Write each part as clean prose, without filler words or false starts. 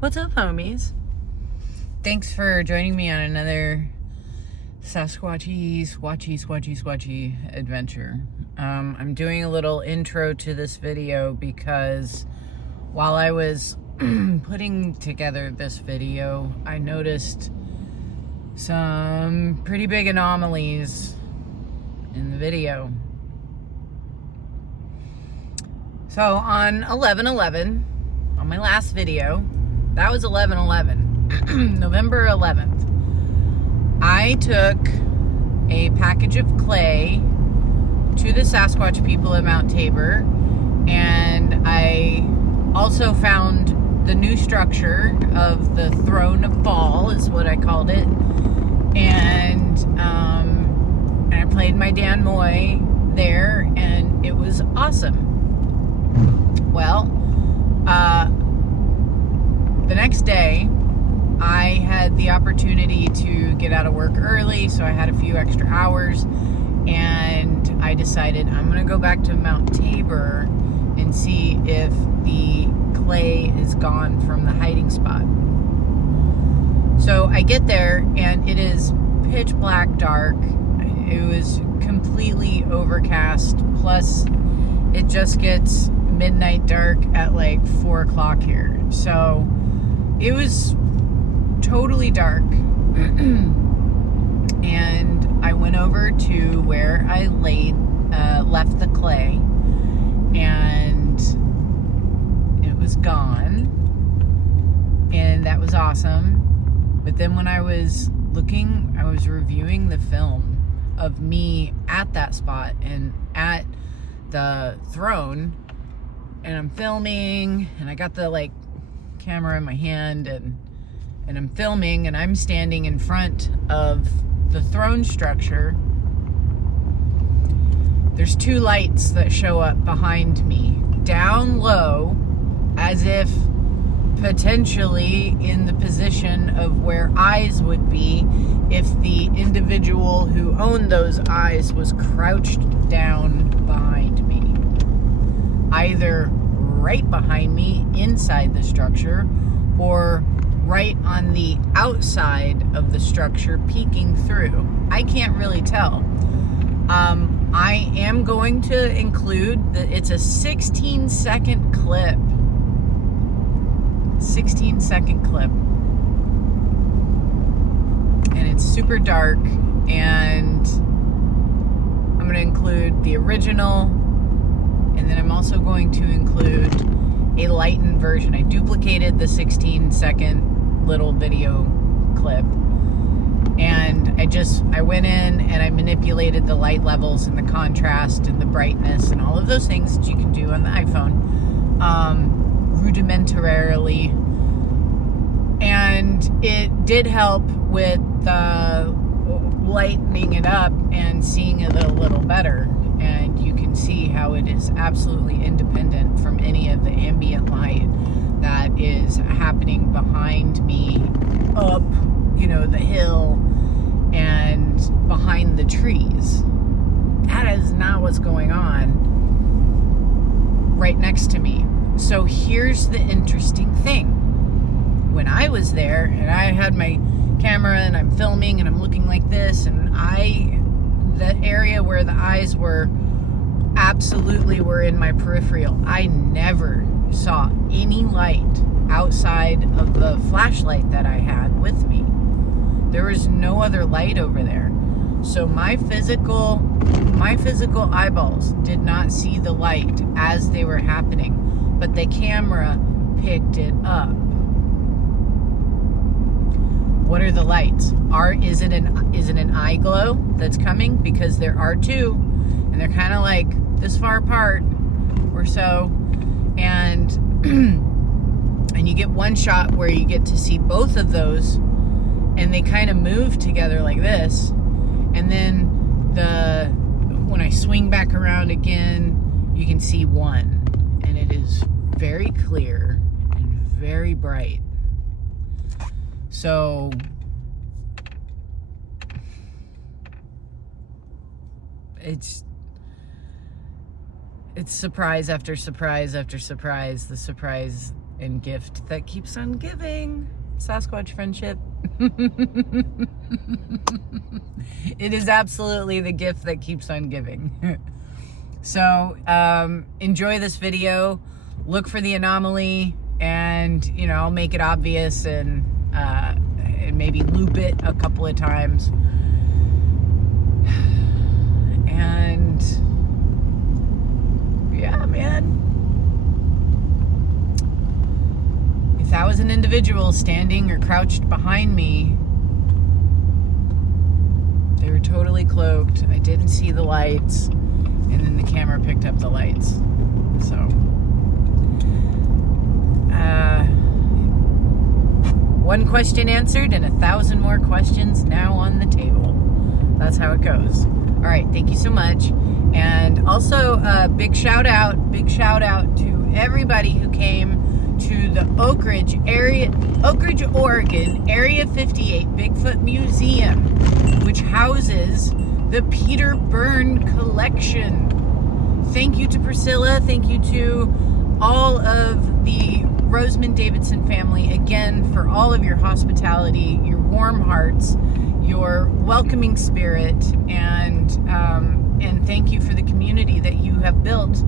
What's up, homies? Thanks for joining me on another Sasquatchy, swatchy adventure. I'm doing a little intro to this video because while I was putting together this video, I noticed some pretty big anomalies in the video. So on 11/11, on my last video, that was 11/11, November 11th, I took a package of clay to the Sasquatch people at Mount Tabor, and I also found the new structure of the Throne of Fall, is what I called it, and I played my Dan Moy there, and it was awesome. Well, the next day, I had the opportunity to get out of work early, so I had a few extra hours, and I decided I'm going to go back to Mount Tabor and see if the clay is gone from the hiding spot. So I get there, and it is pitch black dark. It was completely overcast, plus it just gets midnight dark at like 4 o'clock here. So it was totally dark. And I went over to where I left the clay, and it was gone, and that was awesome. But then when I was reviewing the film of me at that spot and at the throne, and I'm filming, and I got the camera in my hand, and I'm filming, and I'm standing in front of the throne structure. There's 2 lights that show up behind me, down low, as if potentially in the position of where eyes would be if the individual who owned those eyes was crouched down behind me. Either right behind me inside the structure, or right on the outside of the structure peeking through. I can't really tell. I am going to include it's a 16-second clip. 16-second clip. And it's super dark, and I'm going to include the original, and then I'm also going to include a lightened version. I duplicated the 16-second little video clip, and I went in and I manipulated the light levels and the contrast and the brightness and all of those things that you can do on the iPhone rudimentarily, and it did help with lightening it up and seeing it a little better. And you can see how it is absolutely independent from any of the ambient light that is happening behind me, up, the hill, and behind the trees. That is not what's going on right next to me. So here's the interesting thing. When I was there, and I had my camera, and I'm filming, and I'm looking like this, and the area where the eyes were absolutely were in my peripheral. I never saw any light outside of the flashlight that I had with me. There was no other light over there. So my physical eyeballs did not see the light as they were happening, but the camera picked it up. What are the lights? Is it an eye glow that's coming? Because there are 2, and they're kind of like this far apart or so, and and you get one shot where you get to see both of those, and they kind of move together like this, and then when I swing back around again, you can see one, and it is very clear and very bright. So it's surprise after surprise after surprise. The surprise and gift that keeps on giving. Sasquatch friendship. It is absolutely the gift that keeps on giving. So enjoy this video, look for the anomaly, and I'll make it obvious and maybe loop it a couple of times. And yeah, man, if that was an individual standing or crouched behind me, they were totally cloaked. I didn't see the lights, and then the camera picked up the lights. So one question answered and 1,000 more questions now on the table. That's how it goes. All right, thank you so much. And also big shout out to everybody who came to the Oak Ridge, Oregon, Area 58 Bigfoot Museum, which houses the Peter Byrne collection. Thank you to Priscilla. Thank you to all of the Roseman Davidson family again for all of your hospitality, your warm hearts, your welcoming spirit, and thank you for the community that you have built.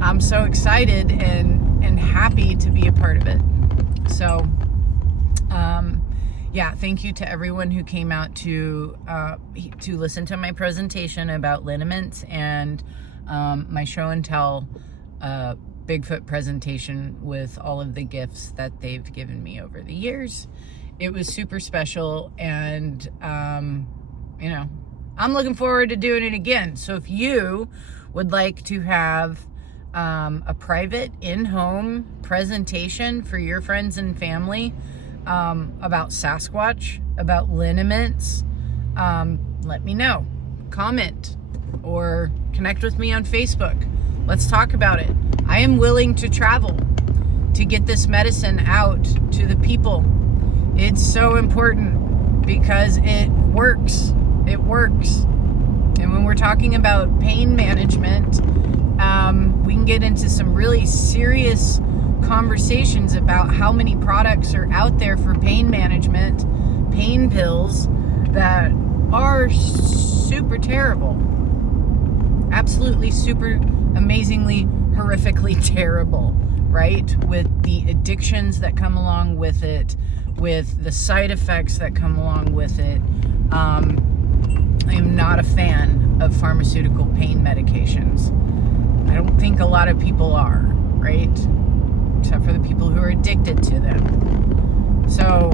I'm so excited and happy to be a part of it. So yeah, thank you to everyone who came out to listen to my presentation about liniments and my show and tell Bigfoot presentation with all of the gifts that they've given me over the years. It was super special, and I'm looking forward to doing it again. So if you would like to have a private in-home presentation for your friends and family about Sasquatch, about liniments, let me know. Comment or connect with me on Facebook. Let's talk about it. I am willing to travel to get this medicine out to the people. It's so important because it works. It works. And when we're talking about pain management, we can get into some really serious conversations about how many products are out there for pain management, pain pills that are super terrible. Absolutely super amazingly, horrifically terrible, right? With the addictions that come along with it, with the side effects that come along with it. I am not a fan of pharmaceutical pain medications. I don't think a lot of people are, right? Except for the people who are addicted to them. So,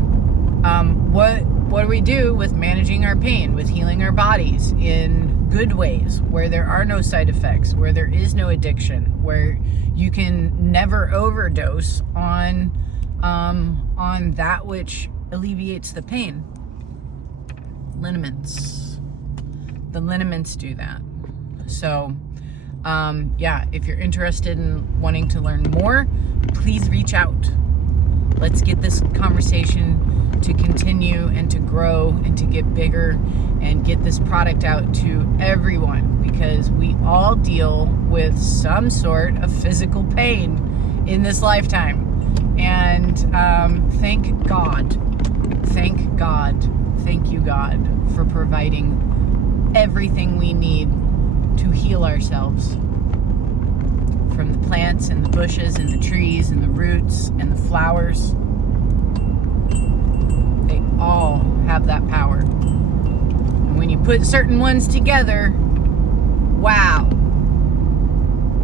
what do we do with managing our pain, with healing our bodies in good ways, where there are no side effects, where there is no addiction, where you can never overdose on that which alleviates the pain? Liniments. The liniments do that. So, yeah, if you're interested in wanting to learn more, please reach out. Let's get this conversation to continue and to grow and to get bigger and get this product out to everyone, because we all deal with some sort of physical pain in this lifetime. And thank you, God, for providing everything we need to heal ourselves, from the plants and the bushes and the trees and the roots and the flowers. They all have that power. And when you put certain ones together, wow.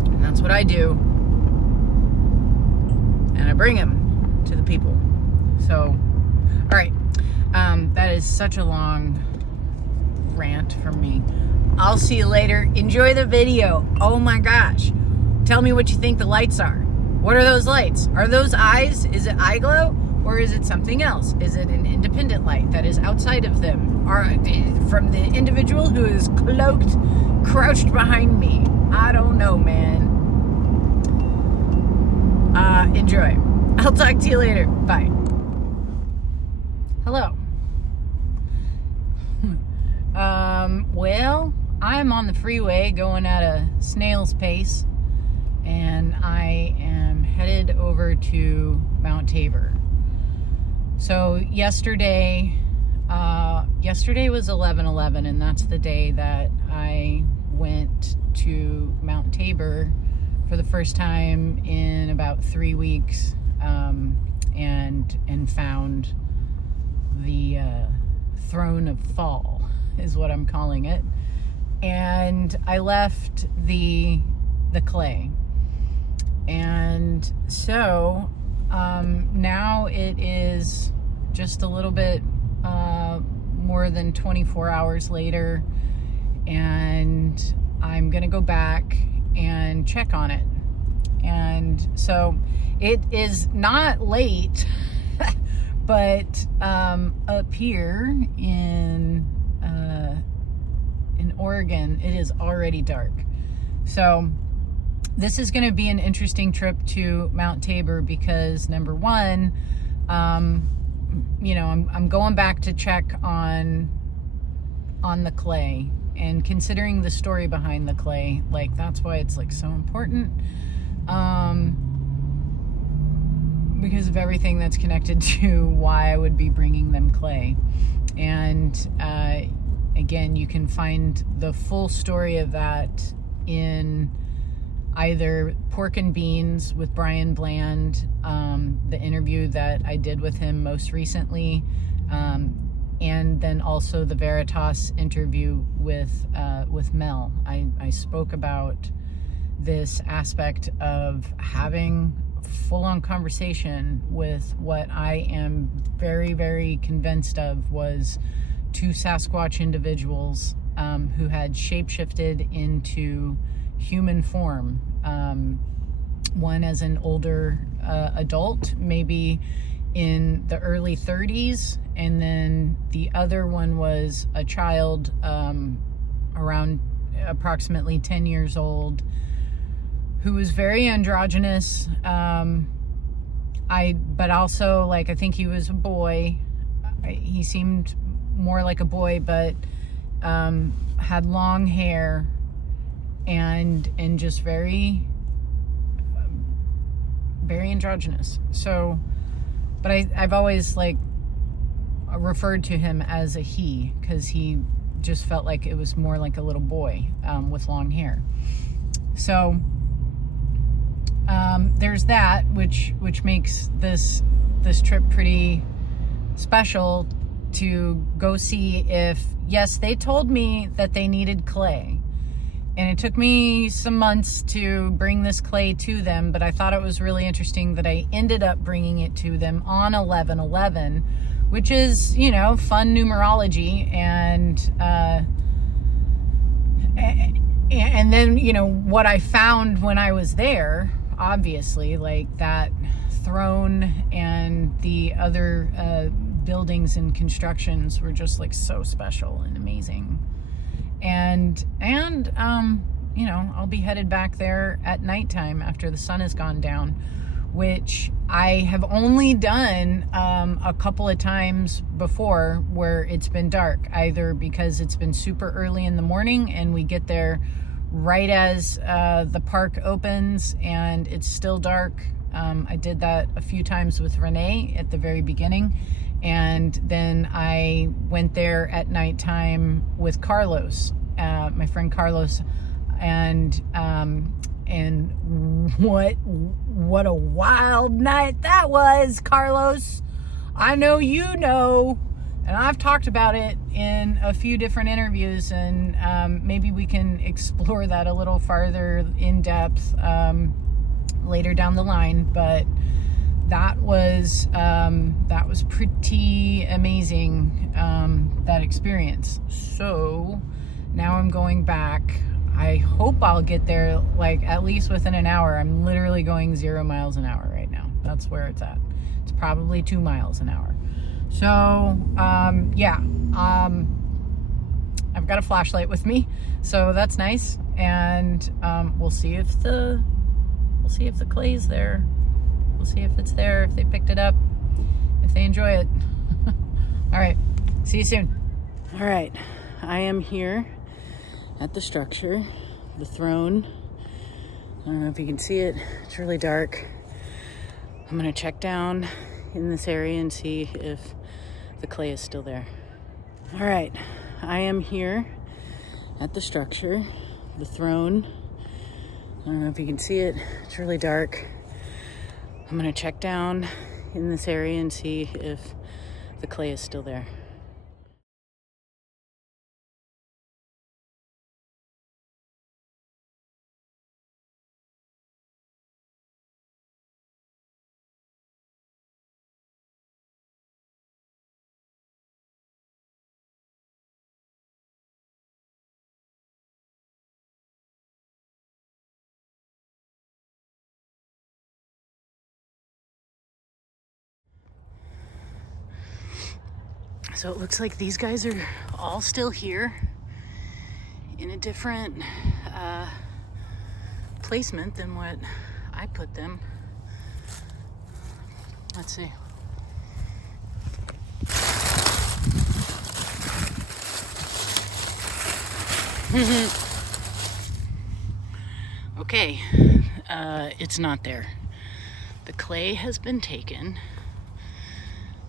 And that's what I do. And I bring them to the people. So, all right. That is such a long rant from me. I'll see you later. Enjoy the video. Oh my gosh. Tell me what you think the lights are. What are those lights? Are those eyes? Is it eye glow? Or is it something else? Is it an independent light that is outside of them? Or from the individual who is cloaked, crouched behind me? I don't know, man. Enjoy. I'll talk to you later. Bye. Hello. Well, I'm on the freeway going at a snail's pace, and I am headed over to Mount Tabor. So yesterday was 11/11, and that's the day that I went to Mount Tabor for the first time in about 3 weeks, and found the throne of fall is what I'm calling it. And I left the clay, and so now it is just a little bit more than 24 hours later, and I'm gonna go back and check on it. And so it is not late, but up here in Oregon, it is already dark. So this is going to be an interesting trip to Mount Tabor because, number one, I'm going back to check on the clay, and considering the story behind the clay, like, that's why it's like so important, because of everything that's connected to why I would be bringing them clay. And again, you can find the full story of that in either Pork and Beans with Brian Bland, the interview that I did with him most recently, and then also the Veritas interview with Mel. I spoke about this aspect of having full-on conversation with what I am very, very convinced of was two Sasquatch individuals who had shapeshifted into human form. One as an older adult, maybe in the early 30s, and then the other one was a child around approximately 10 years old, who was very androgynous, but also, like, I think he was a boy. He seemed more like a boy, but had long hair and just very androgynous. So, but I've always, like, referred to him as a he, because he just felt like it was more like a little boy with long hair. So there's that, which makes this trip pretty special, to go see if, yes, they told me that they needed clay, and it took me some months to bring this clay to them, but I thought it was really interesting that I ended up bringing it to them on 11/11, which is, fun numerology. And then, what I found when I was there, obviously, like, that throne and the other buildings and constructions were just, like, so special and amazing. And I'll be headed back there at nighttime after the sun has gone down, which I have only done a couple of times before, where it's been dark, either because it's been super early in the morning and we get there right as the park opens and it's still dark. I did that a few times with Renee at the very beginning, and then I went there at nighttime with Carlos, my friend Carlos, and what a wild night that was, Carlos. I know you know, and I've talked about it in a few different interviews, and maybe we can explore that a little farther in depth later down the line. But that was pretty amazing, that experience. So now I'm going back. I hope I'll get there, like, at least within an hour. I'm literally going 0 miles an hour right now. That's where it's at. It's probably 2 miles an hour. So I've got a flashlight with me, so that's nice. And we'll see if the clay's there. We'll see if it's there, if they picked it up, if they enjoy it. All right, see you soon. All right, I am here at the structure, the throne don't know if you can see it. It's really dark. I'm gonna check down in this area and see if the clay is still there. All right, I am here at the structure, the throne. I don't know if you can see it. It's really dark. I'm gonna check down in this area and see if the clay is still there. So it looks like these guys are all still here in a different placement than what I put them. Let's see. Okay, it's not there. The clay has been taken.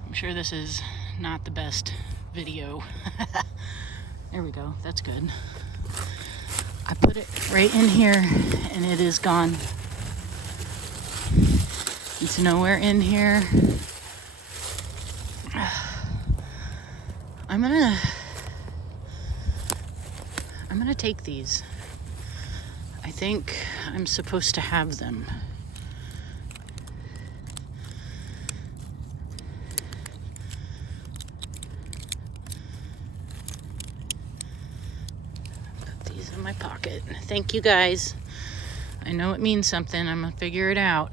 I'm sure this is not the best video. There we go, that's good. I put it right in here and it is gone. It's nowhere in here. I'm gonna take these. I think I'm supposed to have them. Put these in my pocket. Thank you guys. I know it means something. I'm gonna figure it out.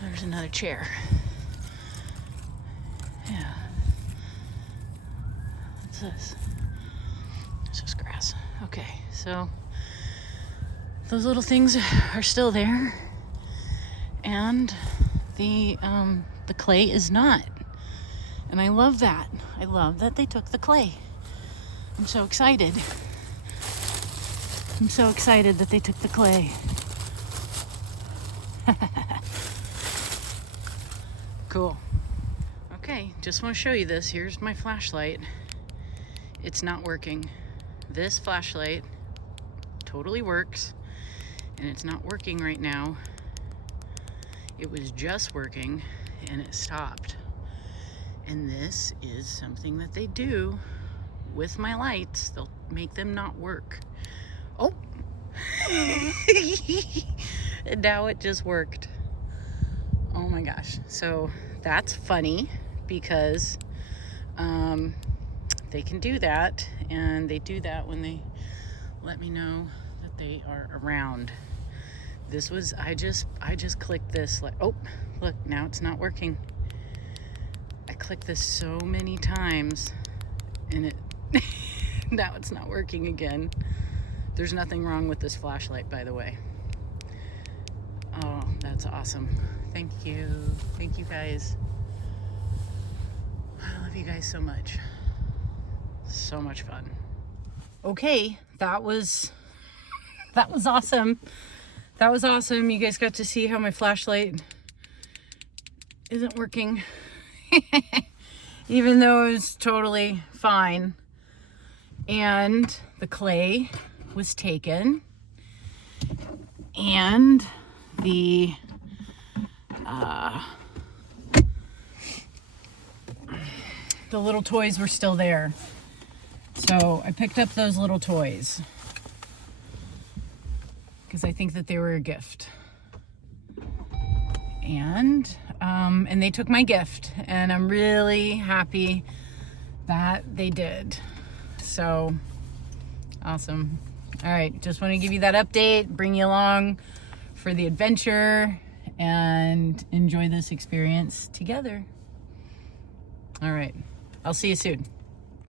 There's another chair. Yeah. What's this? It's just grass. Okay, so those little things are still there, and the clay is not. And I love that. I love that they took the clay. I'm so excited. I'm so excited that they took the clay. Cool. Okay, just want to show you this. Here's my flashlight. It's not working. This flashlight totally works, and it's not working right now. It was just working and it stopped. And this is something that they do with my lights. They'll make them not work. Oh. And now it just worked. Oh my gosh. So that's funny because they can do that, and they do that when they let me know that they are around. This was, I just clicked this, like, oh, look, now it's not working. I clicked this so many times and it now it's not working again. There's nothing wrong with this flashlight, by the way. Oh, that's awesome. Thank you guys. I love you guys so much. So much fun. Okay, that was awesome. That was awesome. You guys got to see how my flashlight isn't working. Even though it was totally fine. And the clay was taken. And the little toys were still there. So I picked up those little toys because I think that they were a gift. And they took my gift, and I'm really happy that they did. So awesome. All right, just want to give you that update, bring you along for the adventure, and enjoy this experience together. All right, I'll see you soon.